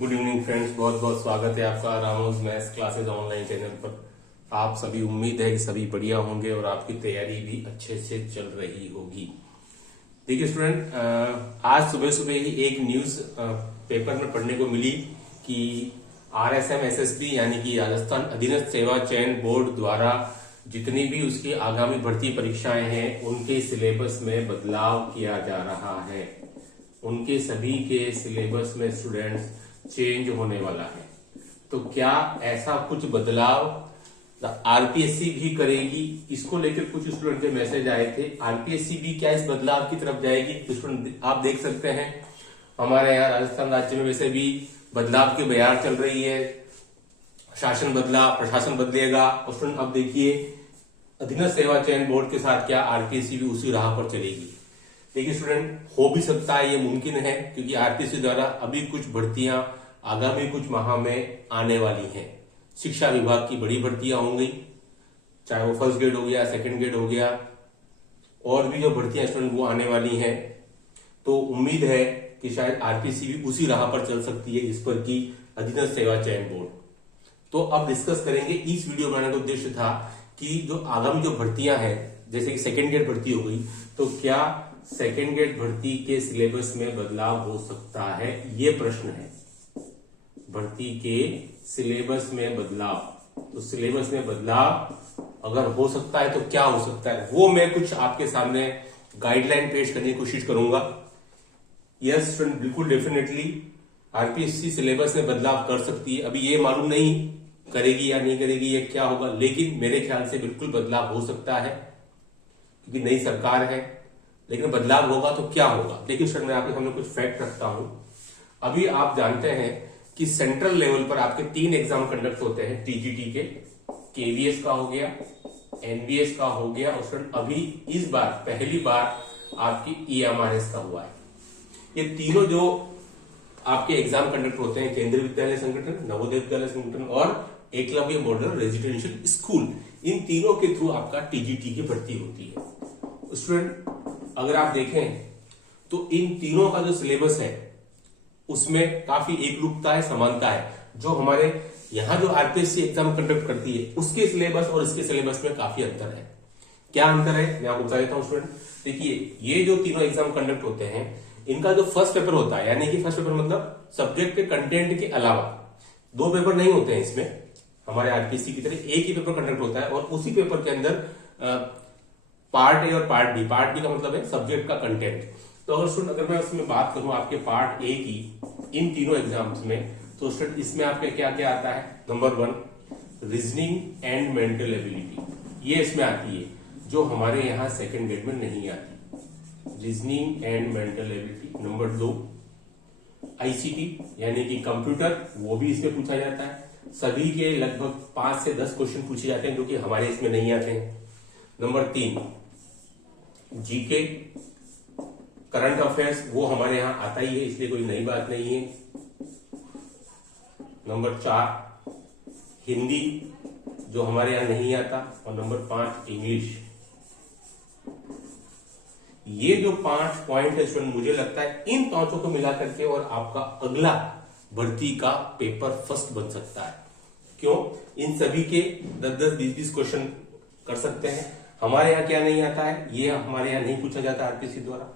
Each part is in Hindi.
गुड इवनिंग फ्रेंड्स, बहुत बहुत स्वागत है आपका Ramos maths classes online channel पर। आप सभी, उम्मीद है कि सभी बढ़िया होंगे और आपकी तैयारी भी अच्छे से चल रही होगी। देखिए स्टूडेंट, आज सुबह सुबह ही एक न्यूज पेपर में पढ़ने को मिली कि RSM SSB यानी कि राजस्थान अधीनस्थ सेवा चयन बोर्ड द्वारा जितनी भी उसकी आगामी भर्ती परीक्षाएं हैं उनके सिलेबस में बदलाव किया जा रहा है। उनके सभी के सिलेबस में स्टूडेंट्स चेंज होने वाला है। तो क्या ऐसा कुछ बदलाव RPSC भी करेगी? इसको लेकर कुछ स्टूडेंट के मैसेज आए थे। RPSC भी क्या इस बदलाव की तरफ जाएगी? तो स्टूडेंट आप देख सकते हैं हमारे यहाँ राजस्थान राज्य में वैसे भी बदलाव की बयार चल रही है। शासन बदला, प्रशासन बदलेगा। और स्टूडेंट अब देखिए अधीनस्थ सेवा चयन बोर्ड के साथ क्या RPSC भी उसी राह पर चलेगी? देखिए स्टूडेंट, हो भी सकता है, ये मुमकिन है, क्योंकि RPSC द्वारा अभी कुछ भर्तियां आगामी कुछ माह में आने वाली हैं। शिक्षा विभाग की बड़ी भर्तियां होंगी, चाहे वो फर्स्ट ग्रेड हो गया, सेकंड ग्रेड हो गया, और भी जो भर्तियां स्टूडेंट वो आने वाली हैं। तो उम्मीद है कि शायद RPSC भी उसी राह पर चल सकती है जिस पर कि अधीनस्थ सेवा चयन बोर्ड। तो अब डिस्कस करेंगे। इस वीडियो बनाने का उद्देश्य था कि जो आगामी जो भर्तियां हैं, जैसे कि सेकंड ग्रेड भर्ती हो गई, तो क्या सेकंड ग्रेड भर्ती के सिलेबस में बदलाव हो सकता है? ये प्रश्न है। भर्ती के सिलेबस में बदलाव, तो सिलेबस में बदलाव अगर हो सकता है तो क्या हो सकता है, वो मैं कुछ आपके सामने गाइडलाइन पेश करने की कोशिश करूंगा। यस स्टूडेंट, बिल्कुल डेफिनेटली RPSC सिलेबस में बदलाव कर सकती है। अभी ये मालूम नहीं करेगी या नहीं करेगी, ये क्या होगा, लेकिन मेरे ख्याल से बिल्कुल बदलाव हो सकता है क्योंकि नई सरकार है। लेकिन बदलाव होगा तो क्या होगा? देखिए स्टूडेंट, मैं आपके सामने कुछ फैक्ट रखता हूं। अभी आप जानते हैं कि सेंट्रल लेवल पर आपके 3 एग्जाम कंडक्ट होते हैं TGT के। KVS का हो गया, NVS का हो गया, और स्टूडेंट अभी इस बार पहली बार आपकी EMRS का हुआ है। ये तीनों जो आपके एग्जाम कंडक्ट होते हैं, केंद्रीय विद्यालय संगठन, नवोदय विद्यालय संगठन और एकलव्य मॉडल रेजिडेंशियल स्कूल, इन तीनों के थ्रू आपका TGT की भर्ती होती है। स्टूडेंट अगर आप देखें तो इन तीनों का जो सिलेबस है उसमें काफी एकरूपता है, समानता है। जो हमारे यहां जो RPSC एग्जाम कंडक्ट करती है उसके सिलेबस और इसके सिलेबस में काफी अंतर है। क्या अंतर है मैं आपको बता देता हूं स्टूडेंट। देखिए ये जो तीनों एग्जाम कंडक्ट होते हैं, इनका जो फर्स्ट पेपर होता है, यानी कि फर्स्ट पेपर मतलब सब्जेक्ट के कंटेंट के अलावा 2 पेपर नहीं होते हैं इसमें। हमारे RPSC की तरह एक ही पेपर कंडक्ट होता है और उसी पेपर के अंदर पार्ट A और पार्ट B। पार्ट B का मतलब है सब्जेक्ट का कंटेंट। तो अगर स्टूडेंट अगर मैं उसमें बात करूं आपके पार्ट A की इन तीनों एग्जाम्स में, तो स्टूडेंट इसमें आपके क्या क्या आता है? Number 1 reasoning and mental ability, ये इसमें आती है, जो हमारे यहाँ सेकंड ग्रेड में नहीं आती। Reasoning and mental ability. Number 2 ICT यानी कि कंप्यूटर, वो भी इसमें पूछा जाता है। सभी के लगभग 5 से 10 क्वेश्चन पूछे जाते हैं जो कि हमारे इसमें नहीं आते हैं। नंबर 3 GK करंट अफेयर्स, वो हमारे यहां आता ही है, इसलिए कोई नई बात नहीं है। नंबर 4 हिंदी, जो हमारे यहां नहीं आता। और नंबर 5 इंग्लिश। ये जो 5 पॉइंट है स्टूडेंट, मुझे लगता है इन 5 को मिला करके और आपका अगला भर्ती का पेपर फर्स्ट बन सकता है। क्यों? इन सभी के 10-10, 20-20 क्वेश्चन कर सकते हैं। हमारे यहाँ क्या नहीं आता है, ये हमारे यहाँ नहीं पूछा जाता RPSC द्वारा।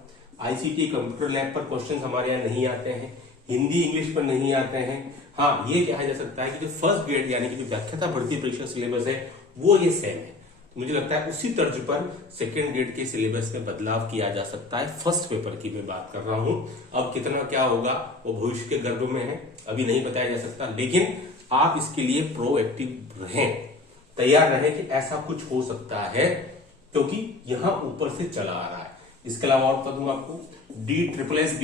ICT कंप्यूटर लैब पर क्वेश्चन हमारे यहाँ नहीं आते हैं। हिंदी इंग्लिश पर नहीं आते हैं। हाँ, ये कहा जा सकता है कि जो फर्स्ट ग्रेड यानी कि जो व्याख्याता भर्ती परीक्षा सिलेबस है वो ये सेम है। तो मुझे लगता है उसी तर्ज पर सेकंड ग्रेड के सिलेबस में बदलाव किया जा सकता है। फर्स्ट पेपर की मैं बात कर रहा हूं। अब कितना क्या होगा वो भविष्य के गर्भ में है, अभी नहीं बताया जा सकता, लेकिन आप इसके लिए प्रोएक्टिव रहें, तैयार रहें कि ऐसा कुछ हो सकता है, क्योंकि यहां ऊपर से चला आ रहा है। इसके अलावा और बता दूंगा आपको DSSB,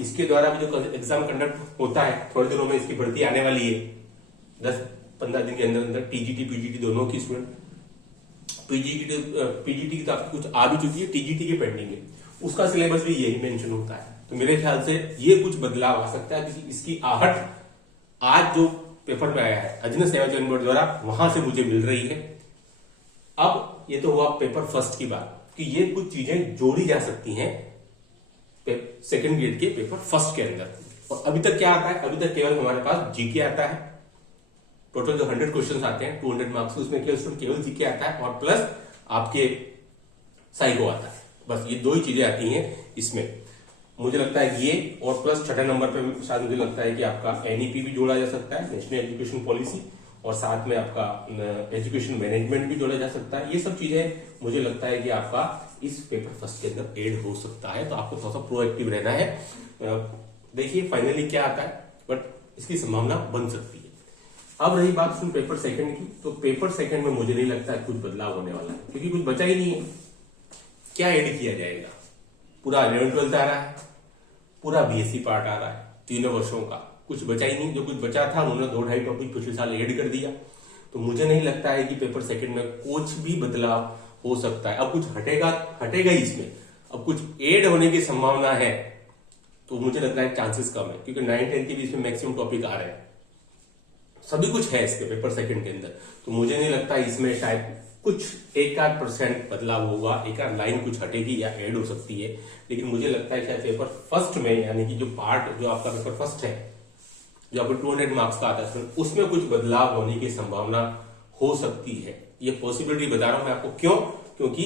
इसके द्वारा भी जो एग्जाम कंडक्ट होता है, थोड़े दिनों में इसकी भर्ती आने वाली है, 10-15 दिन के अंदर अंदर। TGT PGT दोनों की स्टूडेंट। PGT की तो आपकी कुछ आ भी चुकी है, TGT की पेंडिंग है, उसका सिलेबस भी यही मेंशन होता है। तो मेरे ख्याल से ये कुछ बदलाव आ सकता है, क्योंकि इसकी आहट आज जो पेपर में आया है अधीनस्थ सेवा चयन बोर्ड द्वारा, वहां से मुझे मिल रही है। अब ये तो हुआ पेपर फर्स्ट की बात कि ये कुछ चीजें जोड़ी जा सकती हैं सेकंड ग्रेड के पेपर फर्स्ट के अंदर। और अभी तक क्या आता है, अभी तक केवल हमारे पास जीके आता है। टोटल जो 100 क्वेश्चन आते हैं 200 मार्क्स, उसमें केवल जीके आता है और प्लस आपके साइको आता है। बस ये दो ही चीजें आती हैं इसमें। मुझे लगता है ये और प्लस छठे नंबर पे शायद मुझे लगता है कि आपका एनईपी भी जोड़ा जा सकता है, नेशनल एजुकेशन पॉलिसी, और साथ में आपका एजुकेशन मैनेजमेंट भी जोड़ा जा सकता है। ये सब चीजें मुझे लगता है कि आपका इस पेपर फर्स्ट के अंदर ऐड हो सकता है, तो आपको थोड़ा सा प्रोएक्टिव रहना है। देखिए फाइनली क्या आता है, बट इसकी संभावना बन सकती है। अब रही बात सुन पेपर सेकंड की, तो पेपर सेकंड में मुझे नहीं लगता है कुछ बदलाव होने वाला है, क्योंकि कुछ बचा ही नहीं है। क्या ऐड किया जाएगा? पूरा 11-12 आ रहा है, पूरा बीएससी पार्ट आ रहा है, तीनों वर्षों का कुछ बचा ही नहीं। जो कुछ बचा था उन्होंने 2-2.5 टॉपिक पिछले साल ऐड कर दिया, तो मुझे नहीं लगता है कि पेपर सेकंड में कुछ भी बदलाव हो सकता है। अब कुछ हटेगा ही इसमें, अब कुछ ऐड होने की संभावना है, तो मुझे लगता है चांसेस कम है, क्योंकि 9-10 के बीच में मैक्सिमम टॉपिक आ रहे हैं, सभी कुछ है इसके पेपर सेकंड के अंदर। तो मुझे नहीं लगता इसमें शायद कुछ 1-8% बदलाव होगा, एक आध लाइन कुछ हटेगी या ऐड हो सकती है। लेकिन मुझे लगता है शायद पेपर फर्स्ट में, यानी कि जो पार्ट जो आपका पेपर फर्स्ट है, जो आपको 200 मार्क्स का आता है, उसमें कुछ बदलाव होने की संभावना हो सकती है। ये पॉसिबिलिटी बता रहा हूं मैं आपको, क्यों? क्योंकि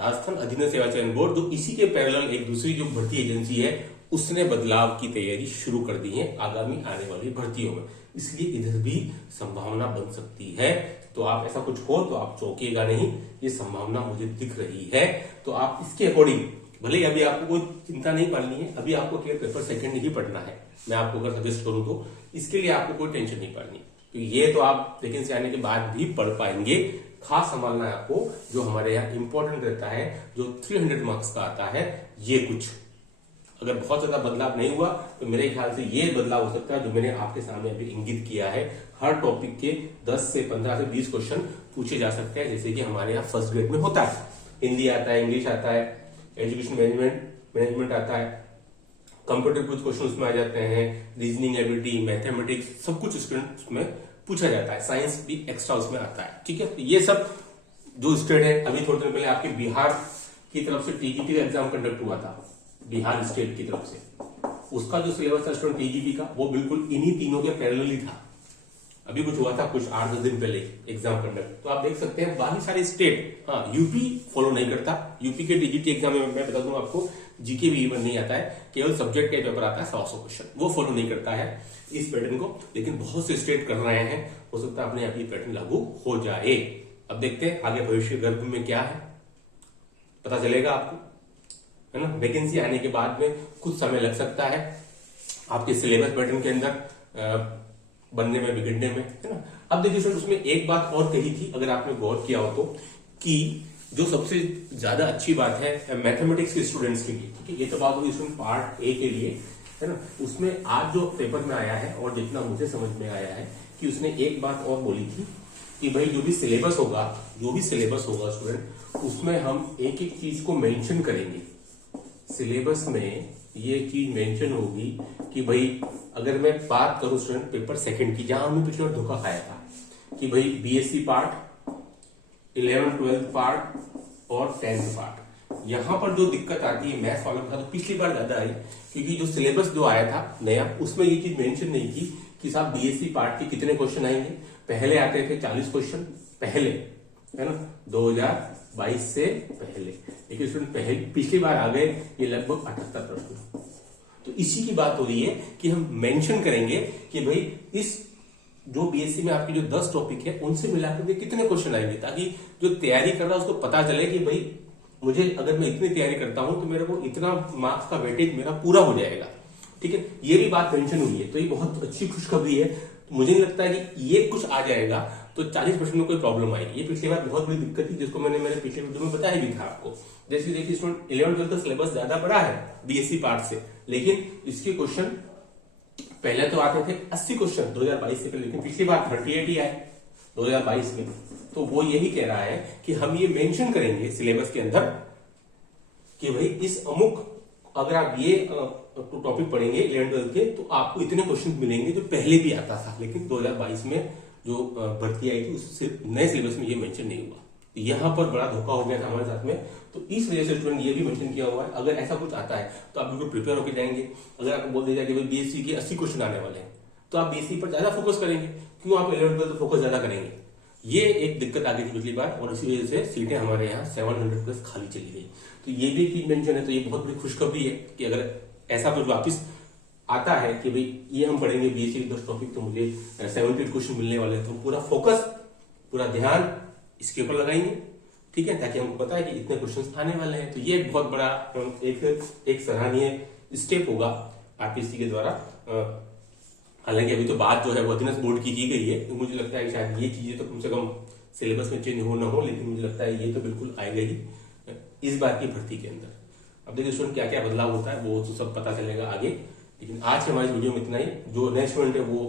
राजस्थान अधीनस्थ सेवा चयन बोर्ड जो इसी के पैरेलल एक दूसरी जो भर्ती एजेंसी है, उसने बदलाव की तैयारी शुरू कर दी है आगामी आने वाली भर्तियों में, इसलिए इधर भी संभावना बन सकती है। तो आप ऐसा कुछ हो तो आप चौंकिएगा नहीं, ये संभावना मुझे दिख रही है। तो आप इसके अकॉर्डिंग, भले अभी आपको कोई चिंता नहीं पालनी है, अभी आपको केवल पेपर सेकंड ही पढ़ना है। मैं आपको अगर सजेस्ट करूं तो इसके लिए आपको कोई टेंशन नहीं पड़नी, क्योंकि ये तो आप वैकेंसी आने के बाद भी पढ़ पाएंगे। खास संभालना है आपको जो हमारे यहाँ इंपॉर्टेंट रहता है, जो 300 मार्क्स का आता है, ये कुछ अगर बहुत ज्यादा बदलाव नहीं हुआ तो मेरे ख्याल से ये बदलाव हो सकता है जो मैंने आपके सामने अभी इंगित किया है। हर टॉपिक के 10 से 15 से 20 क्वेश्चन पूछे जा सकते हैं, जैसे कि हमारे यहाँ फर्स्ट ग्रेड में होता है। हिंदी आता है, इंग्लिश आता है, एजुकेशन मैनेजमेंट आता है, कंप्यूटर कुछ क्वेश्चन उसमें आ जाते हैं, रीजनिंग एबिलिटी, मैथमेटिक्स, सब कुछ स्टूडेंट उसमें पूछा जाता है, साइंस भी एक्स्ट्रा उसमें आता है। ठीक है, ये सब जो स्टेट है, अभी थोड़े दिन पहले आपके बिहार की तरफ से टीजीटी का एग्जाम कंडक्ट हुआ था, बिहार स्टेट की तरफ से, उसका जो सिलेबस था स्टूडेंट टीजीटी का, वो बिल्कुल इन्हीं तीनों के पैरेलल ही था। अभी कुछ हुआ था कुछ 8-10 दिन पहले एग्जाम कंडक्ट, तो आप देख सकते हैं बाकी सारे स्टेट, हाँ यूपी फॉलो नहीं करता। यूपी के टीजीटी एग्जाम में मैं बता दूं आपको, जीके भी इवन नहीं आता है, केवल सब्जेक्ट का पेपर आता है 100 क्वेश्चन, वो फॉलो नहीं करता है इस पैटर्न को। लेकिन बहुत से स्टेट कर रहे हैं, हो सकता है अपने आप ये पैटर्न लागू हो जाए। अब देखते हैं आगे भविष्य गर्भ में क्या है, पता चलेगा आपको, है ना। वैकेंसी आने के बाद में कुछ समय लग सकता है आपके सिलेबस पैटर्न के अंदर बनने में, बिगड़ने में, है ना। अब देखिए सर, उसमें एक बात और कही थी, अगर आपने गौर किया हो तो, कि जो सबसे ज्यादा अच्छी बात है मैथमेटिक्स के स्टूडेंट्स के लिए, ठीक है, ये तो बात होगी स्टूडेंट पार्ट ए के लिए, है ना। उसमें आज जो पेपर में आया है और जितना मुझे समझ में आया है कि उसने एक बात और बोली थी कि भाई जो भी सिलेबस होगा स्टूडेंट, उसमें हम एक एक चीज को मेंशन करेंगे। सिलेबस में ये चीज मेंशन होगी कि भाई अगर मैं बात करूं स्टूडेंट पेपर सेकंड की, जहां हमने पिछले बार धोखा खाया था कि भाई बीएससी पार्ट, 11th-12th पार्ट और 10th पार्ट, यहां पर जो दिक्कत आती है मैथ्स वालों के साथ, पिछली बार ज्यादा आई, क्योंकि जो सिलेबस जो आया था नया, उसमें ये चीज मेंशन नहीं की कि साहब बीएससी पार्ट के कितने क्वेश्चन आएंगे। पहले आते थे 40 क्वेश्चन पहले, है ना, 2022 से पहले, लेकिन स्टूडेंट पिछली बार आ गए ये लगभग 78 प्रश्न। तो इसी की बात हो रही है कि हम मेंशन करेंगे कि भाई इस जो बीएससी में आपकी जो 10 टॉपिक है उनसे मिलाकर के कितने क्वेश्चन आएंगे, ताकि जो तैयारी कर रहा है उसको पता चले कि भाई मुझे अगर मैं इतनी तैयारी करता हूं तो मेरे को इतना मार्क्स का वेटेज मेरा पूरा हो जाएगा। ठीक है, ये भी बात मेंशन हुई है, तो ये बहुत अच्छी खुशखबरी है। तो मुझे नहीं लगता है कि ये कुछ आ जाएगा तो 40% में कोई प्रॉब्लम आएगी। ये पिछली बार बहुत बड़ी दिक्कत थी, जिसको मैंने मेरे पिछले वीडियो में बताया भी था आपको। जैसे देखिए स्टूडेंट 11th-12th का सिलेबस ज्यादा बड़ा है बीएससी पार्ट से, लेकिन इसके क्वेश्चन पहले तो आते थे 80 क्वेश्चन 2022 से पहले, लेकिन पिछली बार 38 ही आए 2022 में। तो वो यही कह रहा है कि हम ये मेंशन करेंगे सिलेबस के अंदर कि भाई इस अमुक, अगर आप ये टॉपिक पढ़ेंगे 11th-12th के, तो आपको इतने क्वेश्चन मिलेंगे जो पहले भी आता था, लेकिन 2022 में जो भर्ती आई थी उससे नए सिलेबस में ये मेंशन नहीं हुआ। यहाँ पर बड़ा धोखा हो गया था हमारे साथ में। तो इस वजह से स्टूडेंट ये भी मेंशन किया हुआ है, अगर ऐसा कुछ आता है तो आप बिल्कुल प्रिपेयर होकर जाएंगे। अगर आपको बोल दिया जाए कि भाई बीएससी के 80 क्वेश्चन आने वाले हैं, तो आप बीएससी पर ज्यादा फोकस करेंगे, क्यों आप 11th पर फोकस ज्यादा करेंगे। ये एक दिक्कत आ गई थी पिछली बार, और इसी वजह से सीटें हमारे यहाँ 700 प्लस खाली चली गई। तो ये भी एक मेंशन है। तो ये बहुत बड़ी खुशखबरी है कि अगर ऐसा कुछ वापिस आता है कि भाई ये हम पढ़ेंगे बीएससी के 10 टॉपिक, तो मुझे 70 क्वेश्चन मिलने वाले हैं, तो पूरा फोकस, पूरा ध्यान इसके ऊपर लगाएंगे, ठीक है, ताकि हमको पता है कि इतने क्वेश्चंस आने वाले हैं। तो ये एक बहुत बड़ा एक सराहनीय स्टेप होगा आरपीएससी के द्वारा। हालांकि अभी तो बात जो है वो अधीनस्थ बोर्ड की गई है, तो मुझे लगता है कि शायद ये चीजें तो कम से कम सिलेबस में चेंज हो ना हो, लेकिन मुझे लगता है ये तो बिल्कुल आएगा ही इस बार की भर्ती के अंदर। अब देखिए स्टूडेंट क्या क्या बदलाव होता है वो तो सब पता चलेगा आगे, लेकिन आज के हमारे वीडियो में इतना ही। जो नेक्स्ट स्टूडेंट है वो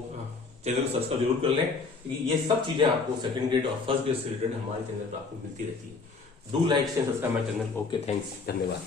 चैनल को सब्सक्राइब जरूर कर लें, क्योंकि ये सब चीजें आपको सेकंड ग्रेड और फर्स्ट ग्रेड से रिलेटेड हमारे चैनल पर आपको मिलती रहती है। Do like share subscribe my channel. Okay, thanks, धन्यवाद।